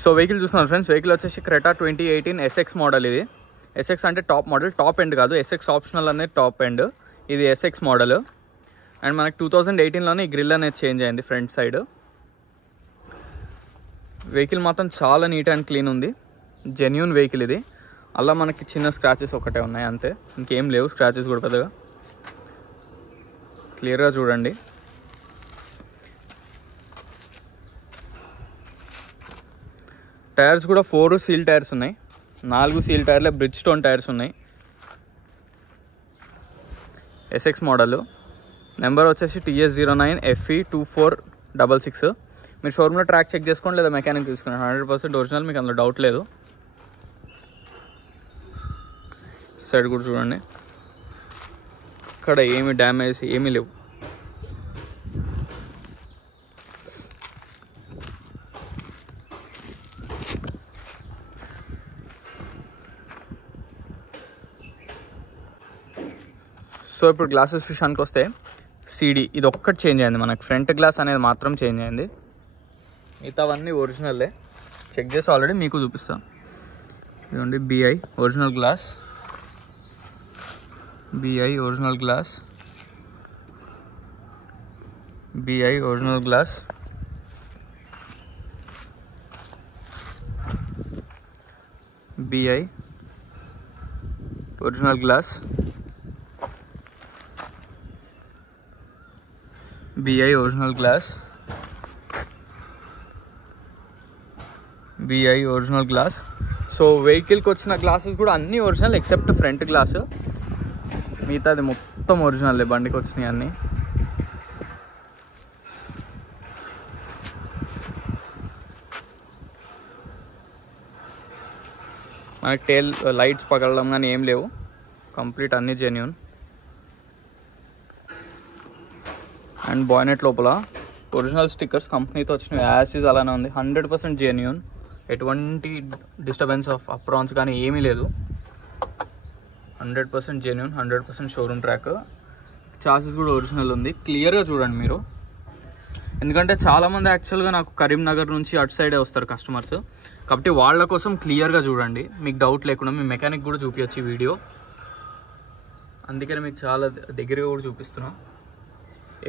So vehicle చూస్తున్నారు friends, vehicle వచ్చేసి Creta 2018 SX model. ఇది SX అంటే టాప్ మోడల్, టాప్ ఎండ్ కాదు, SX ఆప్షనల్ అనేది టాప్ ఎండ్. ఇది SX మోడల్. అండ్ మనకి 2018లోనే ఈ గ్రిల్ అనేది చేంజ్ అయింది ఫ్రంట్ సైడ్. వెహికల్ మాత్రం చాలా నీట్ అండ్ క్లీన్ ఉంది, జెన్యూన్ వెహికల్ ఇది. అలా మనకి చిన్న స్క్రాచెస్ ఒకటే ఉన్నాయి అంతే, ఇంకేం లేవు స్క్రాచెస్ కూడా పెద్దగా. క్లియర్గా చూడండి. టైర్స్ కూడా 4 సీల్ టైర్స్ ఉన్నాయి, 4 సీల్ టైర్లే బ్రిడ్జ్ స్టోన్ టైర్స్ ఉన్నాయి. SX model. నెంబర్ వచ్చేసి TS09FE2466. మీరు షోరూమ్లో ట్రాక్ చెక్ చేసుకోండి లేదా మెకానిక్ తీసుకుని, 100% ఒరిజినల్, మీకు అందులో డౌట్ లేదు. సైడ్ కూడా చూడండి, ఇక్కడ ఏమి డ్యామేజ్ ఏమీ లేవు. సో ఇప్పుడు గ్లాసెస్ విషయానికి వస్తే CD ఇది ఒక్కటి చేంజ్ అయింది, మనకి ఫ్రంట్ గ్లాస్ అనేది మాత్రం చేంజ్ అయింది, మిగతావన్నీ ఒరిజినల్లే. చెక్ చేసి ఆల్రెడీ మీకు చూపిస్తాను. ఇదిగోండి BI original glass, BI original glass, BI original glass, BI original glass, BI original glass, BI original glass. So వెహికల్కి వచ్చిన గ్లాసెస్ కూడా అన్నీ ఒరిజినల్ ఎక్సెప్ట్ ఫ్రంట్ గ్లాస్, మిగతాది మొత్తం ఒరిజినల్ బండికి వచ్చినాయి అన్నీ. మనకి టేల్ లైట్స్ పగలడం కానీ ఏం లేవు, కంప్లీట్ అన్నీ జెన్యూన్. అండ్ బాయ్నెట్ లోపల ఒరిజినల్ స్టిక్కర్స్ కంపెనీతో వచ్చినవి, యాసిస్ అలానే ఉంది, 100% జెన్యూన్. ఎటువంటి డిస్టర్బెన్స్ ఆఫ్ అప్రాన్స్ కానీ ఏమీ లేదు, 100% జెన్యూన్, 100% షోరూమ్ ట్రాక్. చాసెస్ కూడా ఒరిజినల్ ఉంది, క్లియర్గా చూడండి మీరు. ఎందుకంటే చాలామంది యాక్చువల్గా నాకు కరీంనగర్ నుంచి అటు సైడే వస్తారు కస్టమర్స్, కాబట్టి వాళ్ళ కోసం క్లియర్గా చూడండి, మీకు డౌట్ లేకుండా. మీ మెకానిక్ కూడా చూపించచ్చు వీడియో, అందుకని మీకు చాలా దగ్గరగా కూడా చూపిస్తున్నా.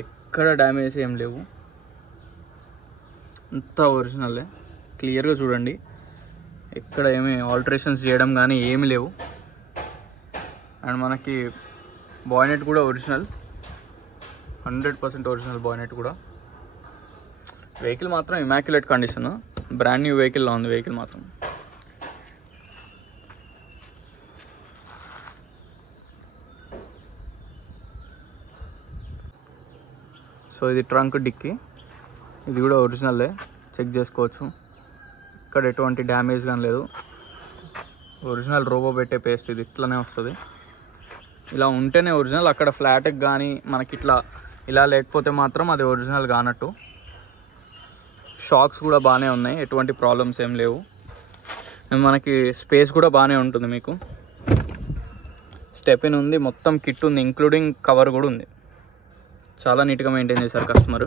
ఎక్కడ డ్యామేజ్ ఏం లేవు, అంతా ఒరిజినల్లే, క్లియర్గా చూడండి. ఎక్కడ ఏమి ఆల్టరేషన్స్ చేయడం కానీ ఏమి లేవు. అండ్ మనకి బాయ్నెట్ కూడా ఒరిజినల్, 100% ఒరిజినల్ బాయ్నెట్ కూడా. వెహికల్ మాత్రం ఇమాక్యులేట్ కండిషన్, బ్రాండ్ న్యూ వెహికల్లో ఉంది వెహికల్ మాత్రం. సో ఇది ట్రంక్ డిక్కీ, ఇది కూడా ఒరిజినల్లే, చెక్ చేసుకోవచ్చు. ఇక్కడ ఎటువంటి డ్యామేజ్ కానీ లేదు, ఒరిజినల్ రోబో పెట్టే పేస్ట్ ఇది ఇట్లానే వస్తుంది. ఇలా ఉంటేనే ఒరిజినల్, అక్కడ ఫ్లాట్కి కానీ మనకి ఇలా లేకపోతే మాత్రం అది ఒరిజినల్ కానట్టు. షాక్స్ కూడా బాగానే ఉన్నాయి, ఎటువంటి ప్రాబ్లమ్స్ ఏం లేవు. మనకి స్పేస్ కూడా బాగానే ఉంటుంది, మీకు స్టెపిన్ ఉంది, మొత్తం కిట్ ఉంది, ఇంక్లూడింగ్ కవర్ కూడా ఉంది. చాలా నీట్గా మెయింటైన్ చేశారు కస్టమర్.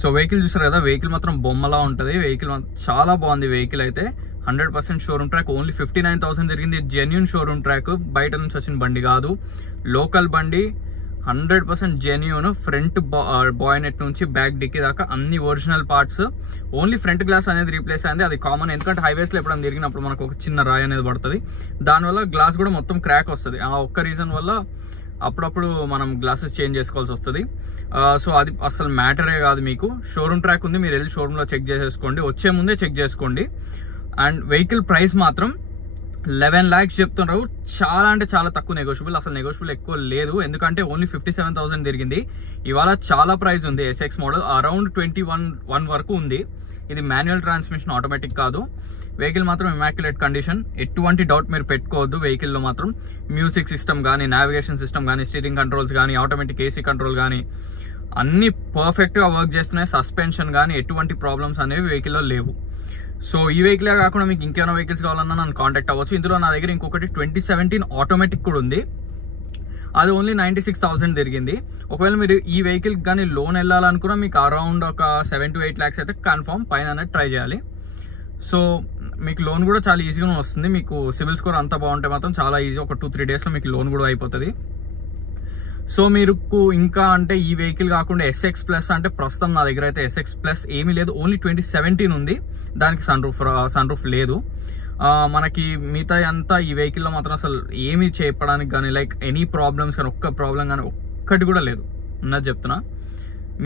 సో వెహికల్ చూసారు కదా, వెహికల్ మాత్రం బొమ్మలా ఉంటుంది. వెహికల్ చాలా బాగుంది. వెహికల్ అయితే 100% షోరూమ్ ట్రాక్, ఓన్లీ 59,000 జరిగింది. జెన్యూన్ షోరూమ్ ట్రాక్, బయట నుంచి వచ్చిన బండి కాదు, లోకల్ బండి, 100% జెన్యూన్. ఫ్రంట్ బాయ్నెట్ నుంచి బ్యాక్ డిక్కీ దాకా అన్ని original parts. Only front glass అనేది రీప్లేస్ అయింది, అది కామన్. ఎందుకంటే హైవేస్లో ఎప్పుడైనా తిరిగినప్పుడు మనకు ఒక చిన్న రాయి అనేది పడుతుంది, దానివల్ల గ్లాస్ కూడా మొత్తం క్రాక్ వస్తుంది. ఆ ఒక్క రీజన్ వల్ల అప్పుడప్పుడు మనం గ్లాసెస్ చేంజ్ చేసుకోవాల్సి వస్తుంది. సో అది అసలు మ్యాటరే కాదు. మీకు షోరూమ్ ట్రాక్ ఉంది, మీరు వెళ్ళి షోరూంలో చెక్ చేసేసుకోండి, వచ్చే ముందే చెక్ చేసుకోండి. అండ్ వెహికల్ ప్రైస్ మాత్రం 11 lakhs చెప్తున్నారు. చాలా అంటే చాలా తక్కువ నెగోషియబుల్, అసలు నెగోషియబుల్ ఎక్కువ లేదు. ఎందుకంటే ఓన్లీ 57,000 తిరిగింది. ఇవాళ చాలా ప్రైస్ ఉంది. SX మోడల్ అరౌండ్ 21 వరకు ఉంది. ఇది మాన్యువల్ ట్రాన్స్మిషన్, ఆటోమేటిక్ కాదు. వెహికల్ మాత్రం ఇమాక్యులేట్ కండిషన్, ఎటువంటి డౌట్ మీరు పెట్టుకోవద్దు. వెహికల్లో మాత్రం మ్యూజిక్ సిస్టమ్ కానీ, నావిగేషన్ సిస్టమ్ కానీ, స్టీరింగ్ కంట్రోల్స్ కానీ, ఆటోమేటిక్ AC కంట్రోల్ కానీ అన్నీ పర్ఫెక్ట్గా వర్క్ చేస్తున్నాయి. సస్పెన్షన్ కానీ ఎటువంటి ప్రాబ్లమ్స్ అనేవి వెహికల్లో లేవు. సో ఈ వెహికలే కాకుండా మీకు ఇంకేమైనా వెహికల్స్ కావాలన్నా నన్ను కాంటాక్ట్ అవ్వచ్చు. ఇందులో నా దగ్గర ఇంకొకటి 2017 ఆటోమేటిక్ కూడా ఉంది. అది ఓన్లీ 96,000 తిరిగింది. ఒకవేళ మీరు ఈ వెహికల్ కానీ లోన్ వెళ్ళాలనుకున్నా మీకు అరౌండ్ ఒక 7 to 8 lakhs అయితే కన్ఫర్మ్ పైన అనేది ట్రై చేయాలి. సో మీకు లోన్ కూడా చాలా ఈజీగా వస్తుంది. మీకు సివిల్ స్కోర్ అంతా బాగుంటే మాత్రం చాలా ఈజీ, ఒక 2-3 daysలో మీకు లోన్ కూడా అయిపోతుంది. సో మీరు ఇంకా అంటే ఈ వెహికల్ కాకుండా SX ప్లస్ అంటే ప్రస్తుతం నా దగ్గర అయితే SX ప్లస్ ఏమీ లేదు, ఓన్లీ 2017 ఉంది. దానికి సన్ రూఫ్ లేదు. మనకి మిగతా అంతా ఈ వెహికల్లో మాత్రం అసలు ఏమీ చెప్పడానికి కానీ లైక్ ఎనీ ప్రాబ్లమ్స్ కానీ ఒక్క ప్రాబ్లం కానీ ఒక్కటి కూడా లేదు, ఉన్నది చెప్తున్నా.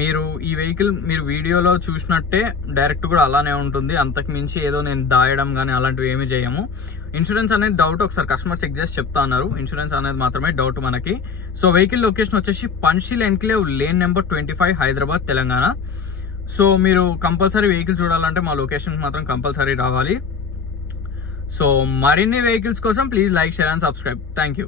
మీరు ఈ వెహికల్ మీరు వీడియోలో చూసినట్టే డైరెక్ట్ కూడా అలానే ఉంటుంది. అంతకు మించి ఏదో నేను దాయడం కానీ అలాంటివి ఏమీ చేయము. ఇన్సూరెన్స్ అనేది డౌట్ ఒకసారి కస్టమర్ చెక్ చేసి చెప్తా అన్నారు. ఇన్సూరెన్స్ అనేది మాత్రమే డౌట్ మనకి. సో వెహికల్ లొకేషన్ వచ్చేసి పంచిల్ enclave lane number 25 Hyderabad Telangana. So మీరు కంపల్సరీ వెహికల్ చూడాలంటే మా లొకేషన్కి మాత్రం కంపల్సరీ రావాలి. సో మరిన్ని వెహికల్స్ కోసం please like, share and subscribe. Thank you.